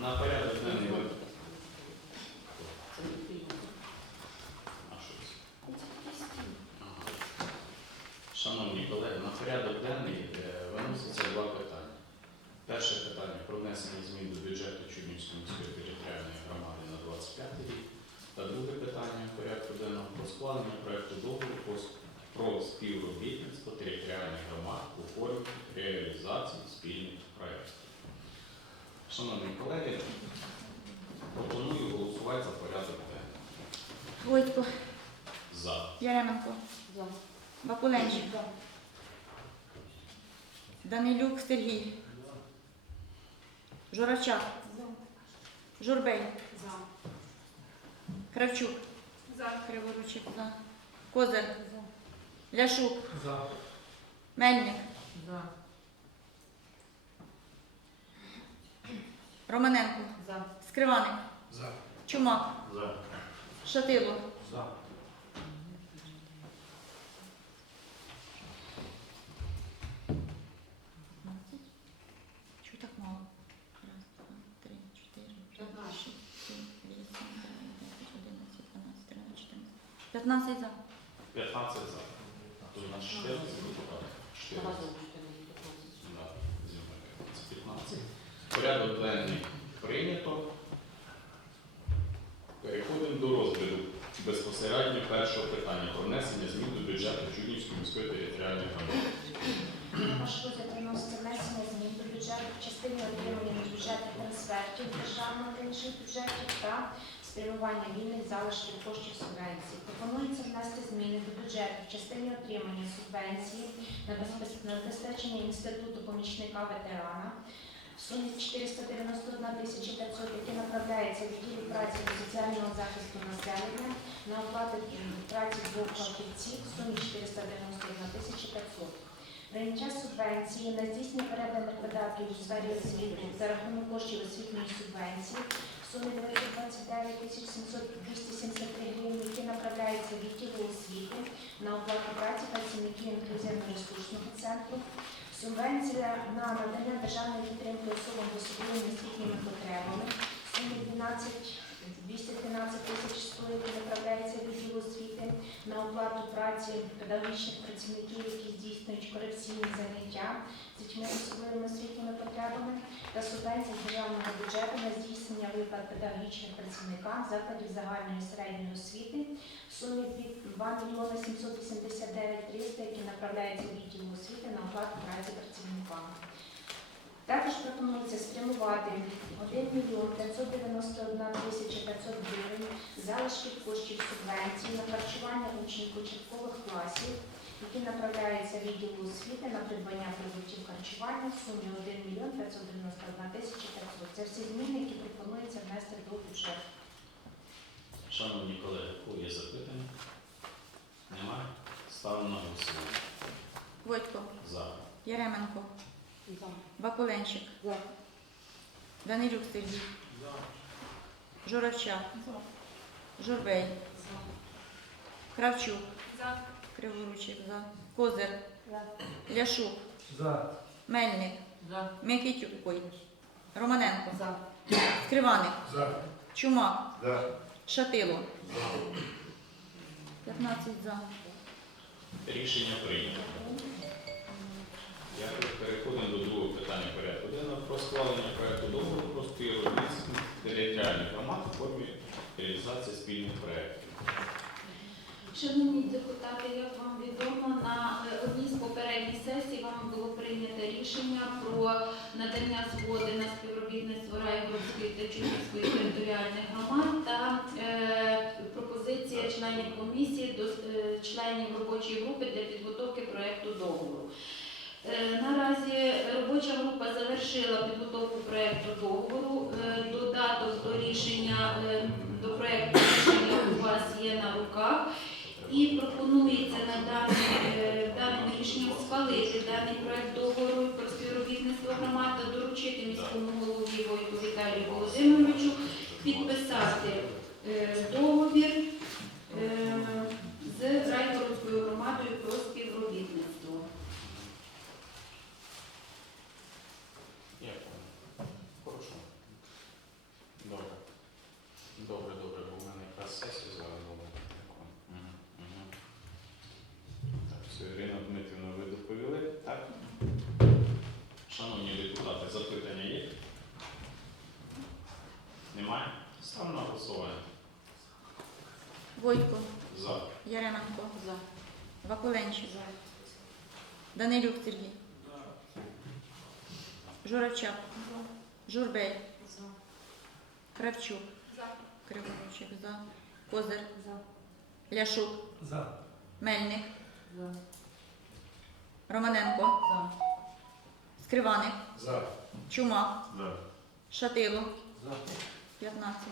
на порядок денний ви- А що це? Ага. Шановні колеги, на порядок денний е, виноситься два питання. Перше питання про внесення змін до бюджету Чуднівської міської територіальної громади на 25 рік. Та друге питання порядку денного про схвалення проекту договору про про співробітництво територіальних громад у формі реалізації спільних. Шановні колеги, пропоную голосувати за порядок денний. Войтко, За. Яременко, Вакуленчик, Данилюк Сергій, Журавчак, Журбей, Кравчук, Криворучик, за. Козир, Ляшук, Мельник, Романенко, Скриваник, За. Чумак, За. Шатило, За. Чого так мало? Раз, два, три, чотири, п'ять, шість, сім, вісім, дев'ять, десять, одинадцять, дванадцять, тринадцять, чотирнадцять. П'ятнадцять за. 15 за. То у нас 14 депутатів. 14. Да, зі мною 15. Порядок денний прийнято. Переходимо до розгляду безпосередньо першого питання про внесення змін до бюджету Чуднівської міської територіальної громади. Ваш розгляд приноситься внесення змін до бюджету в частині отримання міжбюджетних трансфертів державного та інших бюджетів та спрямування вільних залишків коштів субвенцій. Пропонується внести зміни до бюджету в частині отримання субвенції на забезпечення інституту помічника ветерана в сумі 491 тисяча 500, які направляються в відділі праці та соціального захисту населення на оплату праці двох фахівців в сумі 491 тисяча 500. Прийняття субвенції на здійснення переданих видатків у сфері освіти за рахунок коштів освітньої субвенції в сумі 229 тисяч 273 гривень, які направляються в відділу освіти на оплату праці працівників інклюзивно-ресурсного центру. Субвенція на надання державної підтримки особам з особливими освітніми потребами. В 12 213 тисяч 100, які направляються в відділ освіти на оплату праці педагогічних працівників, які здійснюють корекційні заняття з дітьми з особливими освітніми потребами, та субвенції з державного бюджету на здійснення виплат педагогічним працівникам закладів загальної середньої освіти в сумі 2 мільйони 789 300, які направляються в відділ освіти на оплату праці працівникам. Також пропонується спрямувати 1 мільйон 591 тисяча 500 гривень залишків коштів субвенції на харчування учнів початкових класів, які направляються відділу освіти на придбання продуктів харчування в сумі 1 мільйон 591 тисяча 500. Це всі зміни, які пропонується внести до бюджету. Шановні колеги, у є запитання? Немає? Ставимо на голосування. Войтко, За. Яременко, Вакуленчик, Данилюк Сергій, Журавчак, Журбей, Кравчук, Криворучик, за. Козир, Ляшук, Мельник, Микитюк, ой, Романенко, Скриваник, Чумак, Шатило. 15 за. Рішення прийнято. Дякую. Переходимо до другого питання порядку денного про схвалення проекту договору про співробітництво територіальних громад у формі реалізації спільних проєктів. Шановні депутати, як вам відомо, на е, одній з попередніх сесій вам було прийнято рішення про надання згоди на співробітництво Райгородської та Чудівської територіальних громад та е, пропозиція членів комісії до е, членів робочої групи для підготовки проекту договору. Е, Наразі робоча група завершила підготовку проекту договору. Е, Додаток до рішення е, до проекту рішення у вас є на руках. І пропонується на дане, даним рішенням схвалити даний проект договору про співробітництво громад та доручити міському голові Войту Віталію Володимировичу підписати договір запитання є? Немає? Ставлю на голосування. Войко, За. Яременко, за. Вакуленчик, за. Данилюк Сергій. Журавчак. Журбей. Кравчук. Криворучик, за. Козир. Ляшук. За. Мельник. Романенко. Скриваник. За. Чумак, За. Шатило, 15.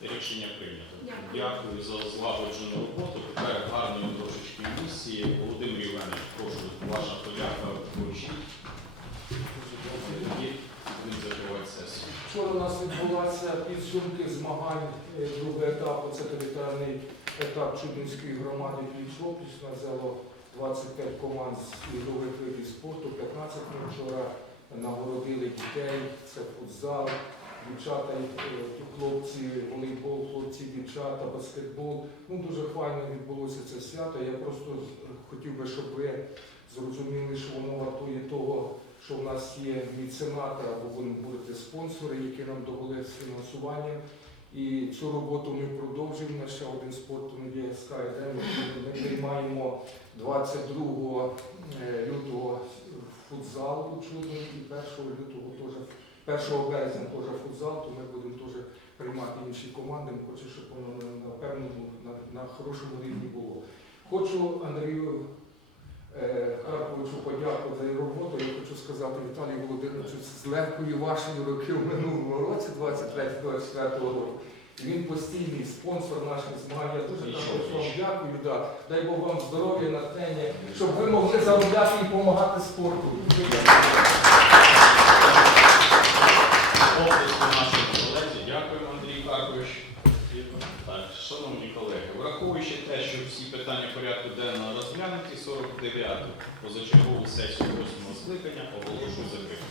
Рішення прийнято. Дякую. Дякую за злагоджену роботу. Тепер гарної трошечки місії. Володимир Євгенович, прошу, ваша подяка. Вручіть. Тоді будемо закривати сесію. Вчора у нас відбулася підсумки змагань е, другого етапу. Це територіальний етап Чудинської громади пліч-опліч. Нас взяло 25 команд з ігрових видів спорту, 15 вчора нагородили дітей. Це футзал, дівчата, е, хлопці, волейбол, хлопці, дівчата, баскетбол. Ну дуже файно відбулося це свято. Я просто хотів би, щоб ви зрозуміли, що воно вартує того що в нас є меценати або ви будете спонсори, які нам довели з фінансуванням. І цю роботу ми продовжуємо. Ще один спортивний є SkyDem. Ми приймаємо 22 е, лютого футзал у Чудні і 1 лютого теж 1 березня теж футзал, то ми будемо теж приймати інші команди. Ми хочемо, щоб воно на певному, на, на хорошому рівні було. Хочу Андрію е, Карповичу подякувати за його роботу. Я хочу сказати Віталію Володимировичу з легкої вашої роки в минулому році, 23-24 року. Він постійний спонсор наших змагань. Я дуже також вам дякую. Да. Дай Бог вам здоров'я, натхнення, щоб ви могли заробляти і допомагати спорту. Шановні колеги, враховуючи те, що всі питання порядку денного розглянуті, 49-ту, позачергову сесію 8 скликання оголошую закритою.